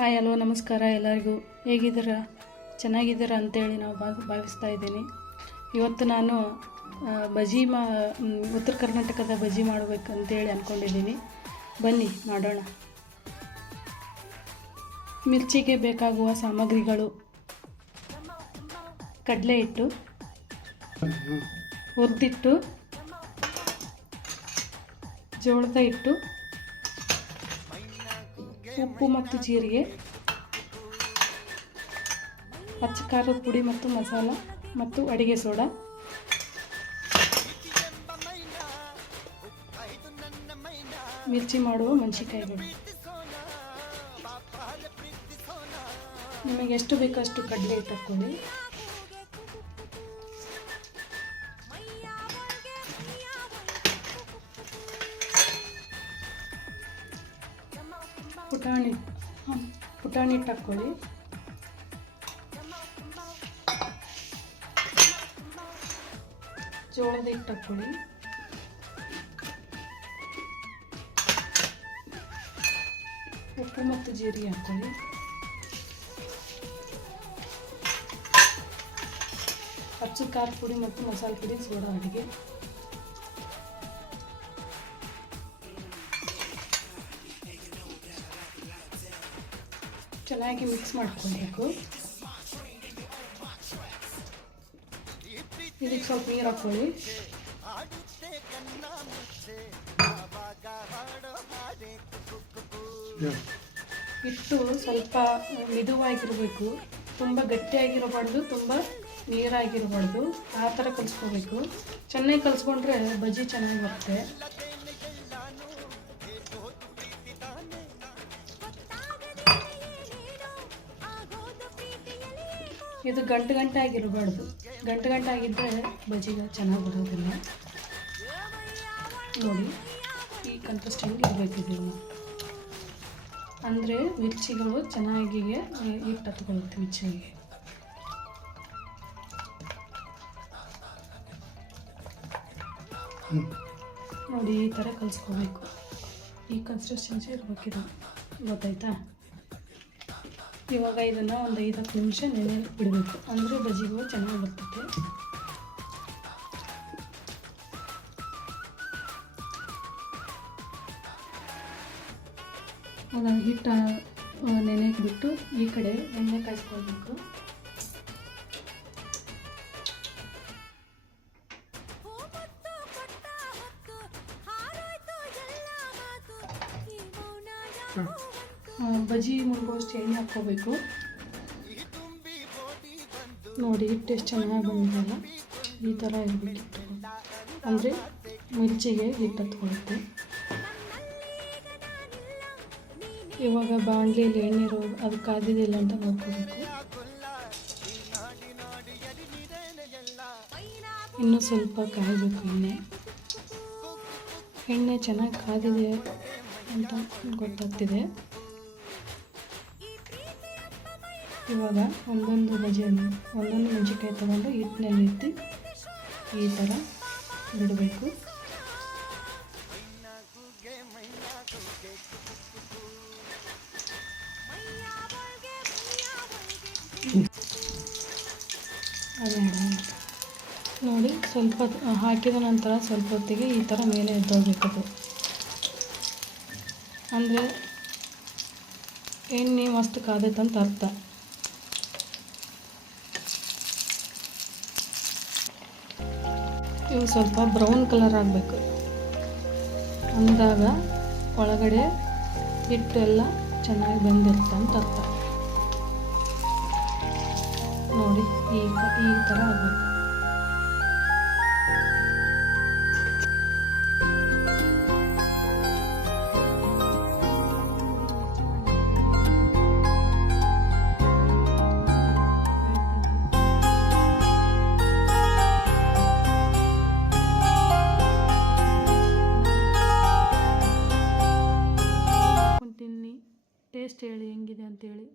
Hi hello ನಮಸ್ಕಾರ ಎಲ್ಲರಿಗೂ. ಹೇಗಿದ್ದೀರಾ? ಚೆನ್ನಾಗಿದ್ದೀರಾ ಅಂತೇಳಿ ನಾವು ಭಾವಿಸ್ತಾ ಇದ್ದೀನಿ. ಇವತ್ತು ನಾನು ಉತ್ತರ ಕರ್ನಾಟಕದ ಬಜ್ಜಿ ಮಾಡಬೇಕಂತೇಳಿ ಅಂದ್ಕೊಂಡಿದ್ದೀನಿ. ಬನ್ನಿ ಮಾಡೋಣ. ಮಿರ್ಚಿಗೆ ಬೇಕಾಗುವ ಸಾಮಗ್ರಿಗಳು: ಕಡಲೆ ಹಿಟ್ಟು, ಹುರಿದಿಟ್ಟು, ಜೋಳದ ಹಿಟ್ಟು, ಉಪ್ಪು ಮತ್ತು ಜೀರಿಗೆ, ಅಚ್ಚ ಖಾರದ ಪುಡಿ ಮತ್ತು ಮಸಾಲ ಮತ್ತು ಅಡಿಗೆ ಸೋಡಾ. ಮಿರ್ಚಿ ಮಾಡುವ ಮೆಣಸಿನಕಾಯಿಗಳು. ನಿಮಗೆ ಎಷ್ಟು ಬೇಕೋ ಅಷ್ಟು ಕಡಲೆ ಹಿಟ್ಟು ಹಾಕ್ಕೊಳ್ಳಿ. ಪುಟಾಣಿ ಹಿಟ್ಟು ಹಾಕ್ಕೊಳ್ಳಿ. ಜೋಳದ ಹಿಟ್ಟು ಹಾಕ್ಕೊಳ್ಳಿ. ಉಪ್ಪು ಮತ್ತು ಜೀರಿಗೆ ಹಾಕ್ಕೊಳ್ಳಿ. ಅಚ್ಚ ಖಾರದ ಪುಡಿ ಮತ್ತು ಮಸಾಲೆ ಪುಡಿ, ಸೋಡಾ ಅಡಿಗೆ. ಚೆನ್ನಾಗಿ ಮಿಕ್ಸ್ ಮಾಡ್ಕೊಳ್ಬೇಕು. ಇದಕ್ಕೆ ಸ್ವಲ್ಪ ನೀರು ಹಾಕ್ಕೊಳ್ಳಿ. ಹಿಟ್ಟು ಸ್ವಲ್ಪ ಮಿದುವಾಗಿರಬೇಕು, ತುಂಬ ಗಟ್ಟಿಯಾಗಿರಬಾರ್ದು, ತುಂಬ ನೀರಾಗಿರಬಾರ್ದು. ಆ ಥರ ಕಲಿಸ್ಕೋಬೇಕು. ಚೆನ್ನಾಗಿ ಕಲಿಸ್ಕೊಂಡ್ರೆ ಬಜ್ಜಿ ಚೆನ್ನಾಗಿ ಬರುತ್ತೆ. ಇದು ಗಂಟು ಆಗಿರಬಾರ್ದು. ಗಂಟು ಆಗಿದ್ದರೆ ಬಜ್ಜಿಗಳು ಚೆನ್ನಾಗಿ ಬರೋದಿಲ್ಲ. ನೋಡಿ, ಈ ಕನ್ಸಿಸ್ಟೆನ್ಸಿ ಇರಬೇಕಿದೆ. ಅಂದರೆ ಮಿರ್ಚಿಗಳು ಚೆನ್ನಾಗಿ ಹಿಟ್ಟು ಹತ್ಕೊಳ್ಳುತ್ತೆ ಮಿರ್ಚಿಗೆ. ನೋಡಿ, ಈ ಥರ ಕಲಿಸ್ಕೋಬೇಕು. ಈ ಕನ್ಸಿಸ್ಟೆನ್ಸಿ ಇರಬೇಕಿದೆ. ಗೊತ್ತಾಯ್ತಾ? ಇವಾಗ ಇದನ್ನು ಒಂದು 5-10 ನಿಮಿಷ ನೆನೆಯಲು ಬಿಡಬೇಕು. ಅಂದರೆ ಬಜ್ಜಿಗಳು ಚೆನ್ನಾಗಿ ಬರ್ತದೆ. ಆಗ ಹಿಟ್ಟು ನೆನೆಯಕ್ಕೆ ಬಿಟ್ಟು ಈ ಕಡೆ ಎಣ್ಣೆ ಕಾಯಿಸ್ಕೊಳ್ಬೇಕು. ಬಜ್ಜಿ ಮುಳುಗುವಷ್ಟು ಎಣ್ಣೆ ಹಾಕ್ಕೋಬೇಕು. ನೋಡಿ, ಹಿಟ್ಟು ಎಷ್ಟು ಚೆನ್ನಾಗಿ ಬಂದಿದೆಯಲ್ಲ, ಈ ಥರ ಇರಬೇಕಿತ್ತು. ಅಂದರೆ ಮಿರ್ಚಿಗೆ ಹಿಟ್ಟು ಹತ್ಕೊಳ್ಳುತ್ತೆ. ಇವಾಗ ಬಾಣಲೆಯಲ್ಲಿ ಎಣ್ಣೆ ಅದು ಕಾದಿದೆಯಲ್ಲ ಅಂತ ನೋಡ್ಕೋಬೇಕು. ಇನ್ನೂ ಸ್ವಲ್ಪ ಕಾಯಬೇಕು. ಎಣ್ಣೆ ಚೆನ್ನಾಗಿ ಕಾದಿದೆ ಅಂತ ಗೊತ್ತಾಗ್ತಿದೆ. ಇವಾಗ ಒಂದೊಂದು ಮೆಣಸಿನ್ಕಾಯಿ ತೊಗೊಂಡು ಹಿಟ್ಟಿನಲ್ಲಿ ಇಟ್ಟು ಈ ಥರ ಬಿಡಬೇಕು. ನೋಡಿ, ಸ್ವಲ್ಪ ಹಾಕಿದ ನಂತರ ಸ್ವಲ್ಪ ಹೊತ್ತಿಗೆ ಈ ಥರ ಮೇಲೆ ಎದ್ದೋಗ್ಬೇಕದು. ಅಂದರೆ ಎಣ್ಣೆ ಮಸ್ತ್ ಕಾದೈತಂತ ಅರ್ಥ. ಇವು ಸ್ವಲ್ಪ ಬ್ರೌನ್ ಕಲರ್ ಆಗಬೇಕು. ಅಂದಾಗ ಒಳಗಡೆ ಹಿಟ್ಟೆಲ್ಲ ಚೆನ್ನಾಗಿ ಬೆಂದಿರುತ್ತೆ ಅಂತ ಅರ್ಥ. ನೋಡಿ, ಈ ಥರ ಆಗಬೇಕು. ಟೇಸ್ಟ್ ಹೇಳಿ ಹೆಂಗಿದೆ ಅಂತೇಳಿ.